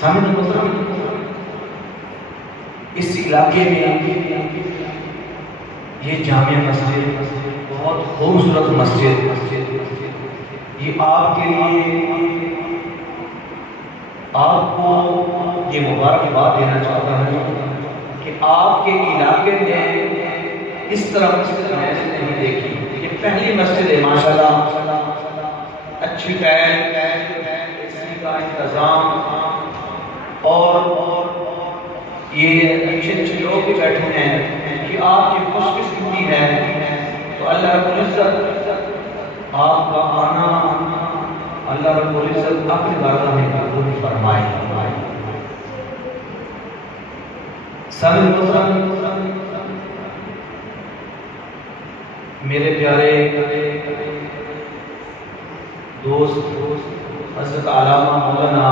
سامنے محترم، اس علاقے میں یہ جامع مسجد بہت خوبصورت مسجد، یہ آپ کے لیے آپ کو یہ مبارکباد دینا چاہتا ہوں کہ آپ کے علاقے میں اس طرح مسجد نہیں دیکھی۔ یہ پہلی مسجد ہے ماشاءاللہ، اچھی ٹائل کا انتظام، اور یہ اچھے اچھے لوگ بھی بیٹھے ہیں کہ آپ کی خوش قسمتی ہے۔ تو اللہ رب العزت آپ کا آنا اللہ رب العزت اپنی بارگاہ میں قبول فرمائے۔ سامعین محترم، میرے پیارے دوست حضرت علامہ مولانا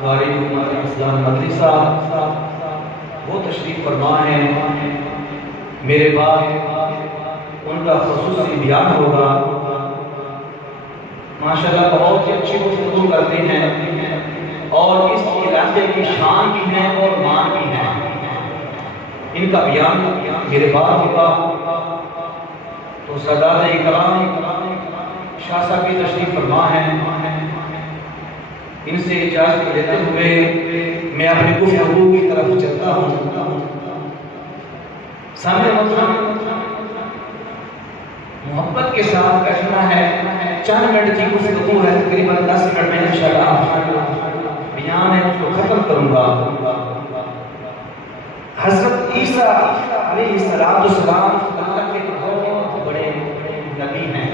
قاری محمد اسلام مدنی صاحب وہ تشریف فرما ہیں، میرے بعد ان کا خصوصی بیان ہوگا۔ ماشاءاللہ بہت ہی اچھی گفتگو کرتے ہیں اور اس علاقے کی شان بھی ہے اور مان بھی ہے۔ ان کا بیان میرے بعد ہوگا، تو سادات اکرام شاہ صاحب کی تشریف فرما ہیں، ان سے اجازت لیتے ہوئے میں اپنی گفتگو کی طرف چلتا ہوں۔ سامنے محترم، محبت کے ساتھ بیٹھنا ہے، چند منٹ کی گفتگو ہے، تقریباً 10 منٹ میں انشاءاللہ بیان ہے اس کو ختم کروں گا۔ حضرت عیسیٰ علیہ السلام اللہ کے بہت بڑے نبی ہیں،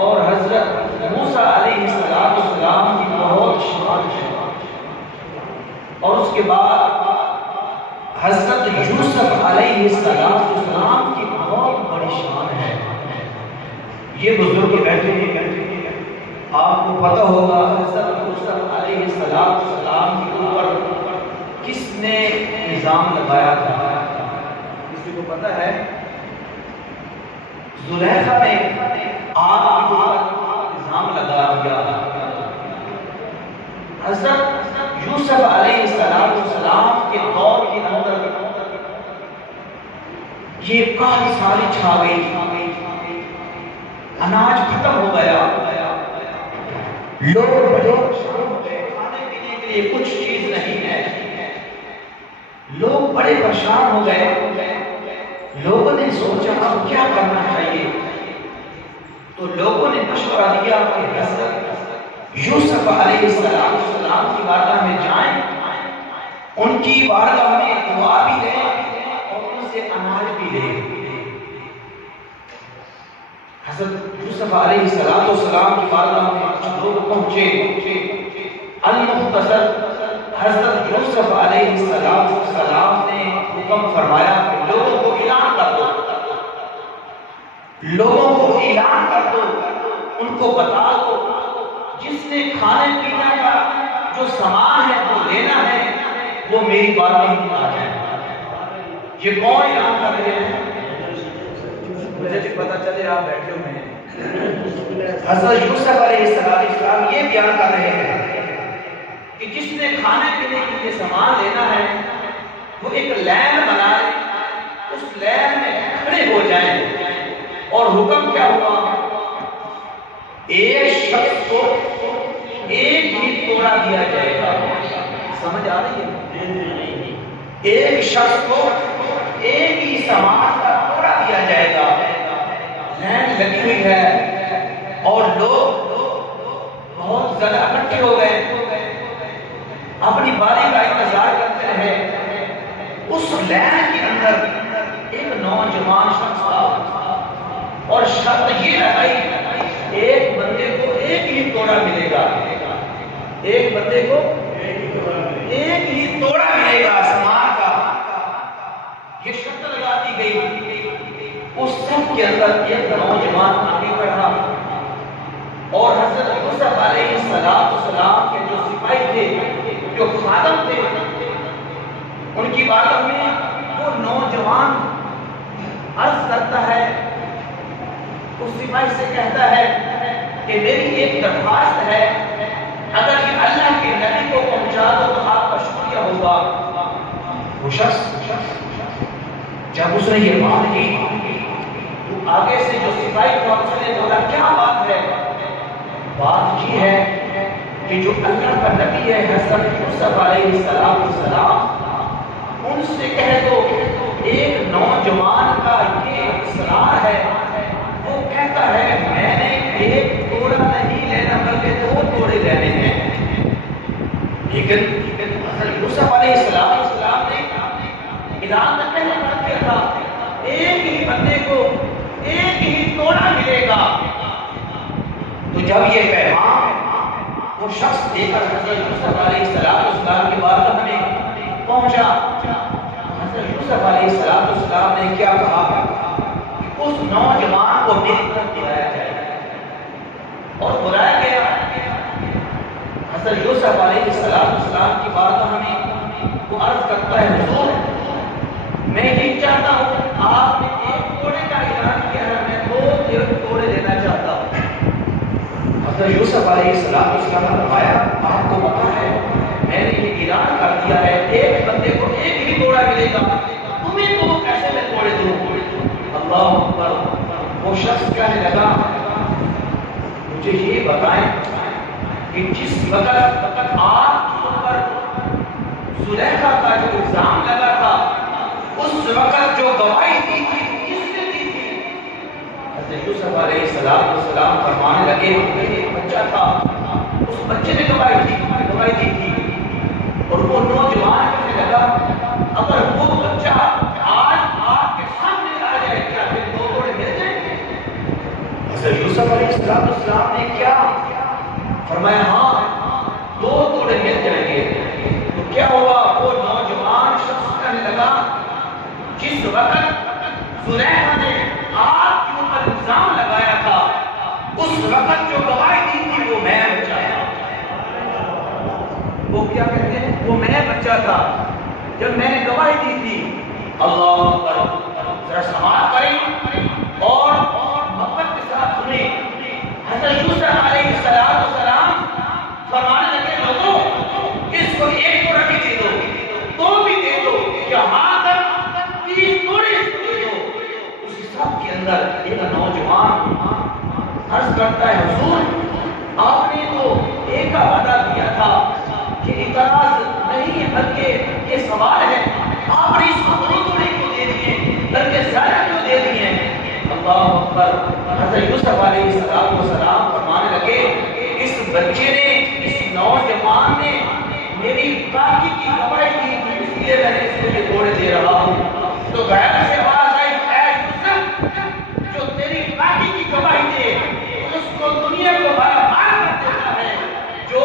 اور حضرت موسیٰ علیہ السلام کی بہت شان ہے، اور اس کے بعد حضرت یوسف علیہ السلام کی بہت بڑی شان ہے۔ یہ بزرگ بیٹھے ہیں، آپ کو پتہ ہوگا حضرت یوسف علیہ السلام کے اوپر کس نے نظام لگایا تھا؟ کسی کو پتہ ہے؟ زلیخا نے آپ کو نظام لگا دیا۔ حضرت یوسف علیہ السلام کے دور کے اندر یہ کافی ساری چھا گئی، اناج ختم ہو گیا، لوگ بڑے کھانے پینے کے لیے کچھ چیز نہیں ہے، لوگ بڑے پریشان ہو گئے۔ لوگوں نے سوچا اب کیا کرنا چاہیے، تو لوگوں نے مشورہ دیا کہ حضرت یوسف علیہ السلام کی بارگاہ میں جائیں، ان کی بارگاہ میں دعا بھی لیں اور ان سے اناج بھی لیں۔ حضرت یوسف علیہ السلام کی بارگاہ میں کچھ لوگ پہنچے، المختصر حضرت یوسف علیہ السلام نے حکم فرمایا کہ لوگوں کو اعلان کر دو، لوگوں کو اعلان کر دو، ان کو بتا دو جس نے کھانے پینے کا جو سامان ہے وہ لینا ہے وہ میری بارگاہ میں آ جائے۔ یہ کون اعلان کر رہے ہیں؟ مجھے بھی پتہ چلے آپ بیٹھے ہوئے ہیں۔ حضرت یوسف علیہ السلام یہ بیان کر رہے ہیں کہ جس نے کھانے پینے کے لیے سامان لینا ہے وہ ایک لین بنائے، اس لین میں کھڑے ہو جائیں، اور حکم کیا ہوا؟ ایک شخص کو ایک ہی توڑا دیا جائے گا۔ سمجھ آ رہی ہے؟ ایک شخص کو ایک ہی سامان کا توڑا دیا جائے گا۔ لین لگی ہوئی ہے اور لوگ بہت زیادہ اکٹھے ہو گئے، اپنی باری کا انتظار کرتے رہے۔ اس لین کے اندر ایک نوجوان شخص تھا اور شرط یہ لگائی ایک بندے کو ایک ہی توڑا ملے گا، ایک بندے کو ایک ہی توڑا ملے گا سامان کا۔ یہ شرط لگا دی گئی۔ اس صف کے اندر ایک نوجوان آگے بڑھا اور حضرت یوسف علیہ السلام کے جو سپاہی تھے، جو خادم تھے، ان کی بارگاہ میں وہ نوجوان عرض کرتا ہے، اس سپاہی سے کہتا ہے کہ میری ایک درخواست ہے، اگر یہ اللہ کے نبی کو نے یہ بات کی تو آگے سے جو سپاہی پہنچے نے بولا کیا بات ہے؟ بات یہ ہے کہ جو اللہ کا نبی ہے حضرت یوسف علیہ السلام ان سے کہہ دو ایک نوجوان کا یہ اصرار ہے، وہ کہتا ہے میں نے ایک توڑا نہیں لینا بلکہ 2 توڑے لینے ہیں۔ لیکن حضرت یوسف علیہ السلام نے اعلان پہلے کر دیا تھا ایک ہی بندے کو ایک ہی توڑا ملے گا۔ تو جب یہ پیغام وہ شخص دے کر حضرت یوسف علیہ السلام کی بارگاہ میں پہنچا، حضرت یوسف علیہ السلام نے کیا کہا کہ اس نوجوان کو مل کر بلایا جائے اور بلایا گیا۔ حضرت یوسف علیہ السلام کی بارگاہ میں وہ عرض کرتا ہے حضور میں یہ چاہتا ہوں آپ نے ایک توڑے کا اعلان کیا ہے، میں 2 توڑے لینا چاہتا ہوں۔ حضرت یوسف علیہ السلام نے فرمایا آپ کو پتا ہے میں نے یہ اعلان کر دیا ہے ایک بندے کو ایک ہی توڑا ملے گا، تمہیں 2 کیسے میں توڑے دوں؟ اللہ اکبر۔ وہ شخص کہنے لگا مجھے یہ بتائیں کہ جس وقت آپ پر زلیخا کا جو الزام لگا تھا اس وقت جو گواہی دی تھی کس نے دی تھی؟ حضرت یوسف علیہ السلام فرمانے لگے ایک بچہ تھا، اس بچے نے گواہی دی تھی۔ اور وہ نوجوان کہنے لگا اگر وہ بچہ آج آپ کے سامنے آ جائے کیا پھر 2 توڑے مل جائیں گے؟ حضرت یوسف علیہ السلام نے کیا فرمایا ہاں 2 توڑے مل جائیں گے۔ تو کیا ہوا؟ وہ نوجوان شخص کہنے لگا جس وقت زلیخا نے آپ کے اوپر الزام لگایا تھا اس وقت جو گواہی دی تھی وہ میں بچہ تھا۔ وہ کیا کہتے ہیں؟ وہ میں بچہ تھا جب میں نے گواہی دی تھی۔ اللہ اکبر۔ ذرا سماعت کریں اور محبت کے ساتھ سنیں۔ حضرت یوسف علیہ السلام فرمانے لگے لوگوں اس کو 1 توڑا بھی دے دو، 2 بھی دے دو، یہاں تک 30 توڑے دے دو۔ اس حساب کے اندر ایک نوجوان عرض کرتا ہے حضور آپ نے تو ایک کا وعدہ کیا تھا کہ اعتراض نہیں ہے بلکہ یہ سوال ہے آپ نے اس کو 2 توڑے کیوں دے دیے بلکہ زیادہ کیوں دے دیے؟ اللہ اکبر۔ حضرت یوسف علیہ السلام فرمانے لگے اس بچے نے اس نوجوان نے میری پاکی کی گواہی دی اس لیے میں نے اس کو یہ توڑے دے رہا ہوں۔ تو غیر سے آواز آئی اے یوسف جو تیری پاکی کی گواہی دے اس کو دنیا کو بڑا مار کر دیتا ہے، جو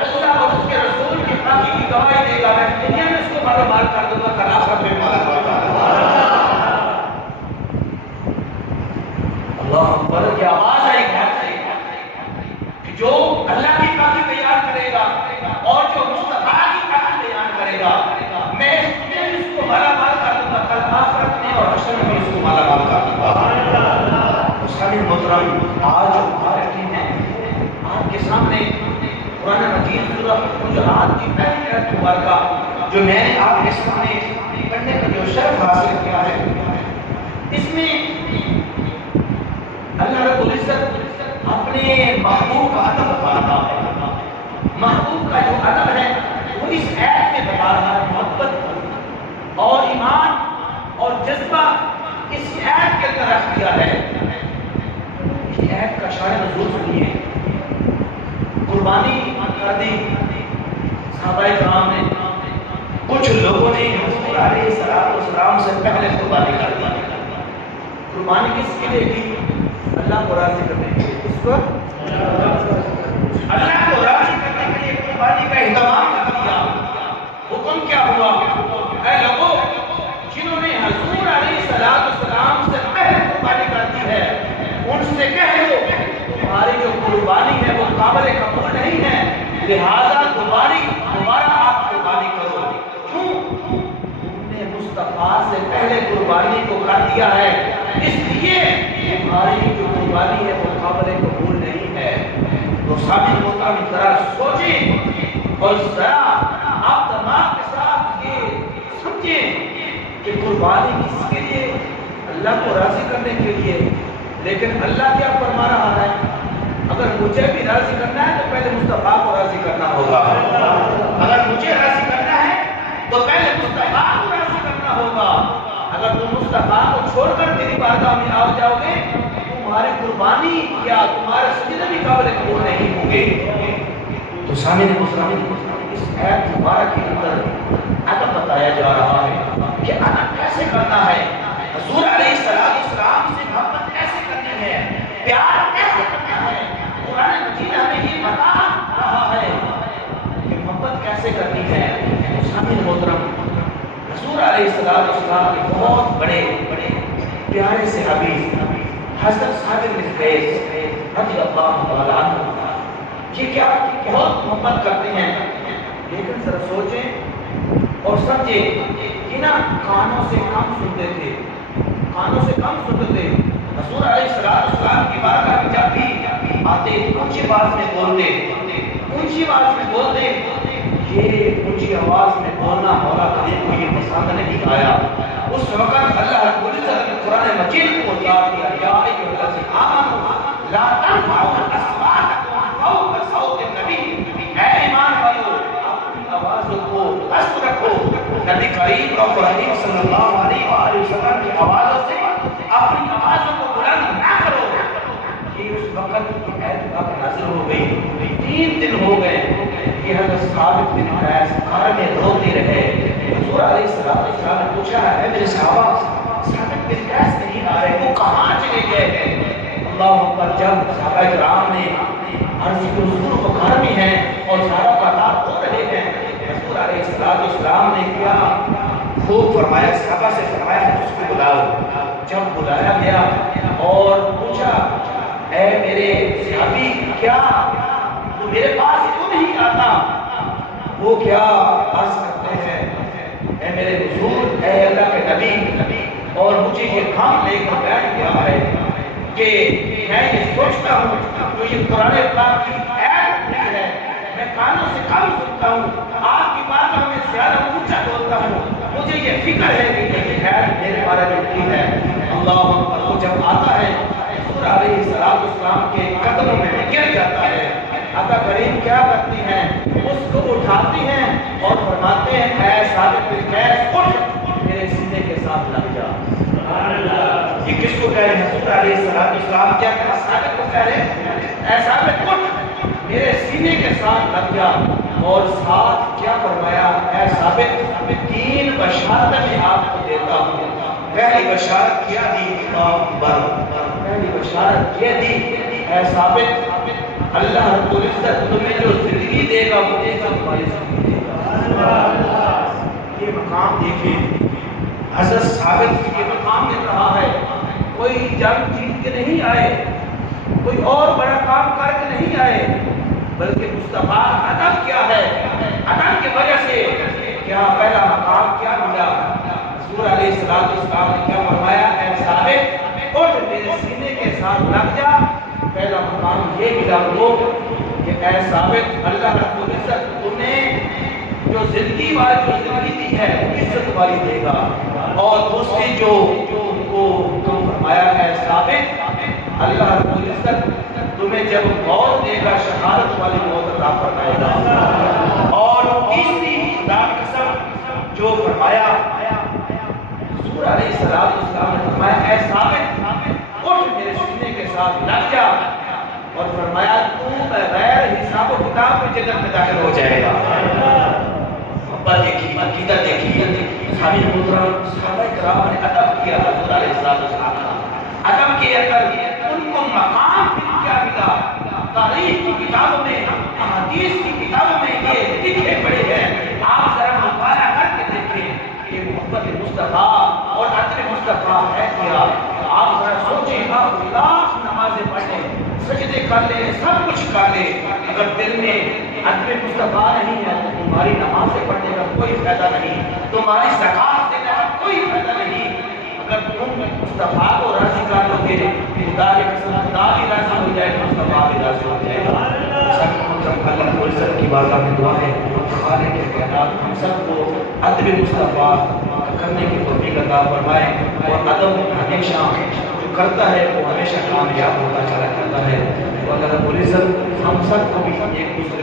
اللہ اور اس کے رسول کی پاکی کی گواہی دے گا میں دنیا میں اس کو بڑا مار کر دوں گا خلافت میں مارا کر دوں گا۔ اللہ اکبر کی آواز آئی گھر سے کہ جو اللہ کی پاکی بیان کرے گا اور جو مصطفیٰ کی پاکی بیان کرے گا میں اس دنیا میں اس کو مالا مال کر دوں گا، کل آخرت میں اور حشر میں اس کو مالا مال کر دوں گا۔ سارے محترم آج ہمارے ٹیم ہے آپ کے سامنے قرآن مجید سورہ حجرات کی پہلی آیت مبارکہ جو میں نے آپ کے سامنے پڑھنے کا جو شرف حاصل کیا ہے اس میں اللہ رب العزت اپنے محبوب کا ادب بتا رہا ہے۔ محبوب کا جو ادب ہے وہ اس آیت میں بتا رہا ہے، محبت اور ایمان اور جذبہ اس آیت کے اندر رکھ دیا ہے۔ اس آیت کا شان نزول سنیے۔ قربانی کر دی صحابہ کرام نے، کچھ لوگوں نے حضور علیہ السلام سے پہلے قربانی کر دی۔ قربانی کس کے لیے کی؟ اللہ کو راضی کرنے کے لیے۔ اس کو اللہ کو راضی کرنے کے لیے قربانی کا اہتمام کر دیا۔ حکم کیا ہوا؟ اے لوگوں جنہوں نے حضور علیہ السلام سے پہلے قربانی کر دی ہے ان سے کہہ دو تمہاری جو قربانی ہے وہ قابل قبول نہیں ہے، لہذا دوبارہ آپ قربانی کرو۔ کیوں؟ تم نے مصطفیٰ سے پہلے قربانی کو کر دیا ہے، اس لیے تمہاری جو قربانی ہے وہ قابل قبول نہیں ہے۔ تو سامنے محترم ذرا سوچیں اور ذرا آپ دماغ کے ساتھ یہ سمجھیں کہ قربانی کس کے لیے اللہ کو راضی کرنے کے لیے. لیکن اللہ کیا فرما رہا ہے؟ اگر مجھے بھی راضی کرنا ہے تو پہلے مصطفیٰ کو راضی کرنا ہوگا. اگر مجھے راضی کرنا ہے تو پہلے مصطفیٰ کو راضی کرنا ہوگا. اگر تم مصطفیٰ کو چھوڑ کر میری بارگاہ میں آ جاؤ گے تمہاری قربانی یا تمہارے سجدے بھی قابل قبول نہیں ہوں گے. تو سامنے اس آیت مبارک کے اندر ادب بتایا جا رہا ہے کہ ادب کیسے کرنا ہے. حضور علیہ السلام سے محبت کیسے کرنی ہے, پیار کیسے کرنا ہے. قرآن مجید ہمیں یہ بتا رہا ہے کہ محبت کیسے کرنی ہے. سامنے محترم حضور علیہ السلام کے بہت بڑے پیارے صحابی حضرت ثابت بن قیس رضی اللہ تعالیٰ عنہ یہ کیا بہت محبت کرتے ہیں. لیکن ذرا سوچیں اور سمجھیں کہ نا کانوں سے کم سنتے تھے, کانوں سے کم سنتے تھے. حضور علیہ السلام کی بارگاہ میں جب بھی آتے اونچی آواز میں بولتے, اونچی آواز میں بولتے. یہ اونچی آواز میں بولنا مولا کریم کو یہ پسند نہیں آیا. اس وقت اللہ رب العزت نے قرآن مجید کو اتار دیا, یا ایھا الذین آمنوا لا ترفعوا اصواتکم فوق صوت النبی. اے ایمان والو اپنی آوازوں کو پست رکھو نبی کریم صلی اللہ علیہ وآلہ وسلم کی آوازوں سے اپنی آوازوں کو بلند نہ کرو. یہ اس وقت کی آیت اب نازل ہو گئی. 3 دن ہو گئے کہ حضرت ثابت بن قیس گھر میں روتے رہے. حضور علیہ السلام نے پوچھا ہے میرے صحابہ ثابت بن قیس نہیں آ رہے, وہ کہاں چلے گئے؟ اللہ اکبر. جب صحابہ کرام نے عرض کی حضور وہ گھر میں ہیں اور سارا قطار ہو رہے ہیں, حضور علیہ السلام نے کیا خوب فرمایا, صحابہ سے فرمایا اس کو بلاؤ. جب بلایا گیا اور پوچھا اے میرے صحابی کیا تو میرے پاس کیوں نہیں آتا؟ وہ کیا عرض کرتے ہیں اے میرے حضور, اے اللہ کے نبی, اور مجھے یہ غم لے کر بیٹھ گیا ہے کہ میں یہ سوچتا ہوں جو یہ قرآن پاک کی آیت ہے میں کانوں سے کم سنتا ہوں, آپ کی باتوں میں زیادہ اونچا بولتا ہوں. مجھے یہ فکر ہے کہ یہ آیت میرے بارے میں کی ہے. اللہ اکبر. وہ جب آتا ہے حضور علیہ السلام کے قدموں میں گر جاتا ہے. آقا کریم کیا کرتی ہیں, اس کو اٹھاتی ہیں اور فرماتے ہیں اے ثابت بن قیس اٹھ میرے سینے کے ساتھ لگ جا. یہ کس کو کہہ رہے ہیں؟ حضور علیہ السلام کیا کہا؟ ثابت کو کہہ رہے ہیں اے ثابت اٹھ میرے سینے کے ساتھ لگ جا. اور ساتھ کیا فرمایا اے ثابت 3 بشارتیں میں آپ کو دیتا ہوں. پہلی بشارت کیا دی؟ پہلی بشارت یہ دی اے ثابت اللہ رب العزت تمہیں جو زندگی دے گا وہ تمہاری زندگی دے گا. یہ مقام دیکھیں حضرت ثابت یہ مقام مل رہا ہے. کوئی جنگ جیت کے نہیں آئے, کوئی اور بڑا کام کر کے نہیں آئے, بلکہ مصطفیٰ ادب کیا ہے, ادب کی وجہ سے کیا پہلا مقام کیا ملا. حضور علیہ السلام نے کیا فرمایا اے ثابت اٹھ میرے سینے کے ساتھ لگ جا. پہلا مقام یہ ملا وہ کہ اے ثابت اللہ رب العزت تمہیں جو زندگی والی جو زندگی دی ہے عزت والی دے گا. اور دوسری جو فرمایا اے ثابت اللہ رب العزت تمہیں جب موت دے گا شہادت والی موت عطا فرمائے گا. اور تیسری خدا کی قسم جو فرمایا حضور علیہ السلام نے فرمایا اے ثابت اٹھ میرے سینے کے ساتھ لگ جا, اور فرمایا تو بغیر حساب و کتاب میں جنت میں داخل ہو جائے گا. محبت دیکھی, عقیدت دیکھی. حامد محترم صحابہ کرام نے ادب کیا حضور علیہ السلام کا. ادب کے اندر ان کو مقام کیا ملا. تاریخ کی کتابوں میں, احادیث کی کتابوں میں یہ لکھے پڑے ہیں. آپ ذرا مطالعہ کر کے دیکھیں کہ محبت مصطفیٰ اور ادب مصطفیٰ ہے کیا. آپ ذرا سوچیں, آپ لاکھ نمازیں پڑھیں, سجدے کر لیں, سب کچھ کر لیں, اگر دل میں ادب مصطفیٰ نہیں ہے تو تمہاری نمازیں پڑھنے کا کوئی فائدہ نہیں, تمہاری زکات دینے کا کوئی فائدہ نہیں. اگر تم مصطفیٰ کو راضی کر لو گے خدا کی قسم خدا بھی راضی ہو جائے گا, مصطفیٰ بھی راضی ہو جائے گا. اللہ کی بارگاہ میں دعا ہے خالق کائنات ہم سب کو ادب مصطفیٰ کرنے کی توفیق عطا فرمائے، اور ادب ہمیشہ جو کرتا ہے وہ ہمیشہ کامیاب ہوتا چلا جاتا ہے۔ اور اللہ رب العزت ہم سب کو بھی ایک دوسرے